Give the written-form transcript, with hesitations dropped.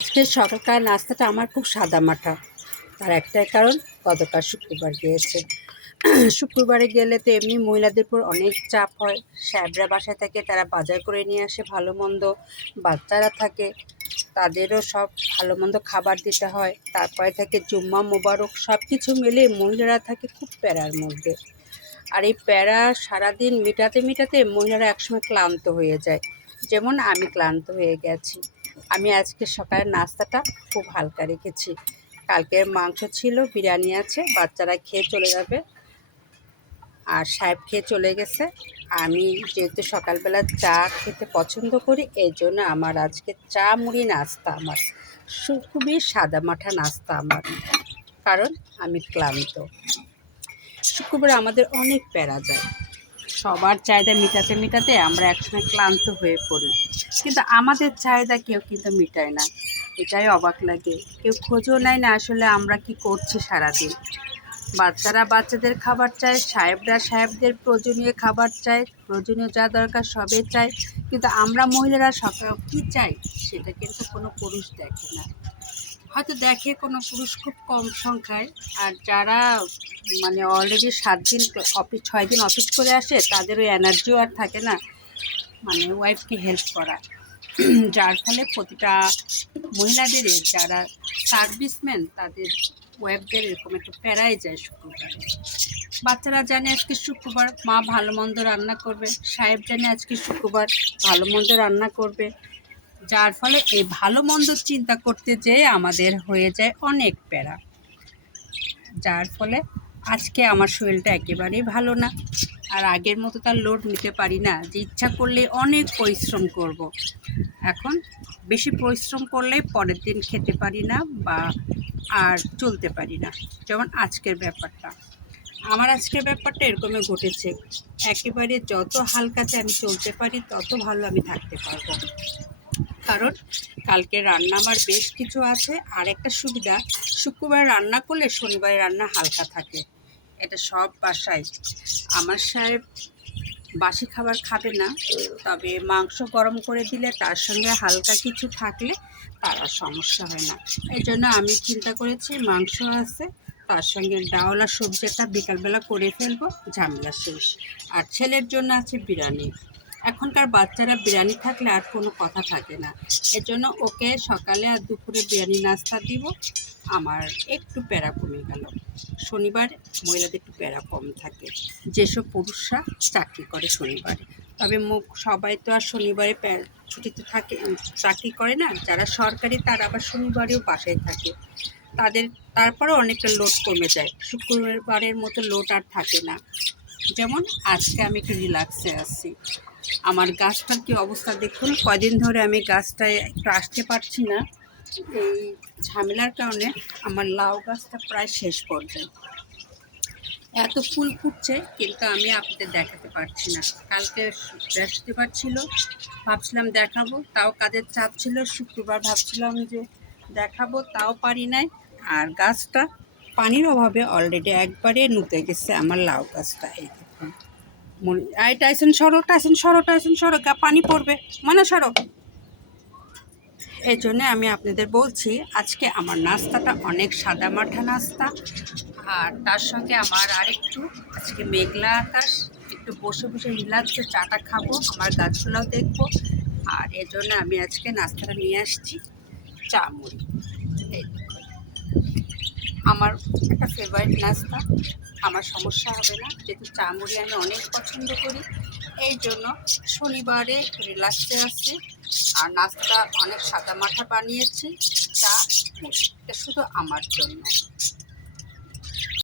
আজকের সকালকার নাস্তাটা আমার খুব সাদামাটা। তার একটাই কারণ, গতকাল শুক্রবার গিয়েছে। শুক্রবারে গেলে তো এমনি মহিলাদের উপর অনেক চাপ হয়। সাহেবরা বাসায় থাকে, তারা বাজার করে নিয়ে আসে ভালো মন্দ। বাচ্চারা থাকে, তাদেরও সব ভালো মন্দ খাবার দিতে হয়। তারপরে থাকে জুম্মা মোবারক, সব কিছু মিলে মহিলারা থাকে খুব প্যারার মধ্যে। আর এই প্যারা সারাদিন মেটাতে মেটাতে মহিলারা একসময় ক্লান্ত হয়ে যায়। যেমন আমি ক্লান্ত হয়ে গেছি। আমি আজকে সকালের নাস্তাটা খুব হালকা রেখেছি। কালকের মাংস ছিল, বিরিয়ানি আছে, বাচ্চারা খেয়ে চলে যাবে। আর সাহেব খেয়ে চলে গেছে। আমি যেহেতু সকালবেলা চা খেতে পছন্দ করি, এই জন্য আমার আজকে চা মুড়ি নাস্তা আমার খুবই সাদামাঠা নাস্তা আমার, কারণ আমি ক্লান্ত। শুক্রবার আমাদের অনেক প্যারা যায়, সবার চাহিদা মেটাতে মেটাতে আমরা একসময় ক্লান্ত হয়ে পড়ি। কিন্তু আমাদের চাহিদা কেউ কিন্তু মেটায় না, এটাই অবাক লাগে। কেউ খোঁজও নেয় না আসলে আমরা কি করছি সারাদিন। বাচ্চারা বাচ্চাদের খাবার চায়, সাহেবরা সাহেবদের প্রয়োজনীয় খাবার চায়, প্রয়োজনীয় যা দরকার সবে চায়। কিন্তু আমরা মহিলারা সকাল কী চাই সেটা কিন্তু কোনো পুরুষ দেখে না। হয়তো দেখে কোনো পুরুষ খুব কম সংখ্যায়। আর যারা মানে অলরেডি 7 দিন অফিস 6 দিন অফিস করে আসে, তাদের ওই এনার্জিও আর থাকে না মানে ওয়াইফকে হেল্প করা। যার ফলে প্রতিটা মহিলাদেরই যারা সার্ভিসম্যান, তাদের ওয়াইফদের এরকম একটু প্যারাই যায় শুক্রবার। বাচ্চারা জানে আজকে শুক্রবার, মা ভালো মন্দ রান্না করবে। সাহেব জানে আজকে শুক্রবার, ভালো মন্দ রান্না করবে। যার ফলে এই ভালো মন্দ চিন্তা করতে যেয়ে আমাদের হয়ে যায় অনেক প্যারা। যার ফলে আজকে আমার শরীরটা একেবারেই ভালো না। আর আগের মতো তার লোড নিতে পারি না, যে ইচ্ছা করলে অনেক পরিশ্রম করব। এখন বেশি পরিশ্রম করলে পরের দিন খেতে পারি না বা আর চলতে পারি না। যেমন আজকের ব্যাপারটা, আমার আজকের ব্যাপারটা এরকমই ঘটেছে। একেবারে যত হালকাতে আমি চলতে পারি তত ভালো আমি থাকতে পারবো। কারণ কালকে রান্না আমার বেশ কিছু আছে। আর একটা সুবিধা, শুক্রবার রান্না করলে শনিবারে রান্না হালকা থাকে। এটা সব বাসায়। আমার সাহেব বাসি খাবার খাবে না, তবে মাংস গরম করে দিলে তার সঙ্গে হালকা কিছু থাকলে তার আর সমস্যা হয় না। এই জন্য আমি চিন্তা করেছি মাংস আছে, তার সঙ্গে ডাউল আর সবজি একটা বিকালবেলা করে ফেলবো, ঝামেলা শেষ। আর ছেলের জন্য আছে বিরিয়ানি। এখনকার বাচ্চারা বিরিয়ানি থাকলে আর কোনো কথা থাকে না। এজন্য ওকে সকালে আর দুপুরে বিরিয়ানি নাস্তা দিব। আমার একটু প্যারা কমে গেল। শনিবার মহিলাদের একটু প্যারা কম থাকে, যেসব পুরুষরা চাকরি করে শনিবারে। তবে সবাই তো আর শনিবারে ছুটিতে থাকে, চাকরি করে না। যারা সরকারি তারা আবার শনিবারেও বাসায় থাকে, তাদের তারপরেও অনেকটা লোড কমে যায়। শুক্রবারের মতো লোড আর থাকে না। যেমন আজকে আমি একটু রিল্যাক্সে আছি। আমার গাছটার কি অবস্থা দেখুন, কয়দিন ধরে আমি গাছটায় একটু আসতে পারছি না। এই ঝামেলার কারণে আমার লাউ গাছটা প্রায় শেষ পর্যায়ে। এত ফুল ফুটছে কিন্তু আমি আপনাদের দেখাতে পারছি না। কালকে বৃহস্পতিবার ছিল, ভাবছিলাম দেখাবো, তাও কাজের চাপ ছিল। শুক্রবার ভাবছিলাম যে দেখাবো, তাও পারি নাই। আর গাছটা পানির অভাবে অলরেডি একবারে নুতে গেছে আমার লাউ গাছটা। এই দেখুন, এই টাইসন সরো, টাইসন সরো, টাইসন সরো, পানি পড়বে, মানে সরো। এই জন্যে আমি আপনাদের বলছি আজকে আমার নাস্তাটা অনেক সাদামাঠা নাস্তা। আর তার সঙ্গে আমার আরেকটু আজকে মেঘলা আকাশ, একটু বসে বসে রিল্যাক্সে চাটা খাবো, আমার গাছগুলোও দেখবো। আর এজন্য আমি আজকে নাস্তাটা নিয়ে আসছি চা মুড়ি। এই দেখুন, আমার একটা ফেভারিট নাস্তা, আমার সমস্যা হবে না, যেহেতু চা মুড়ি আমি অনেক পছন্দ করি। এই জন্য শনিবারে একটু রিল্যাক্সে আসছি। আর নাস্তা অনেক সাদামাঠা বানিয়েছি, চা মুড়ি, এটা শুধু আমার জন্য।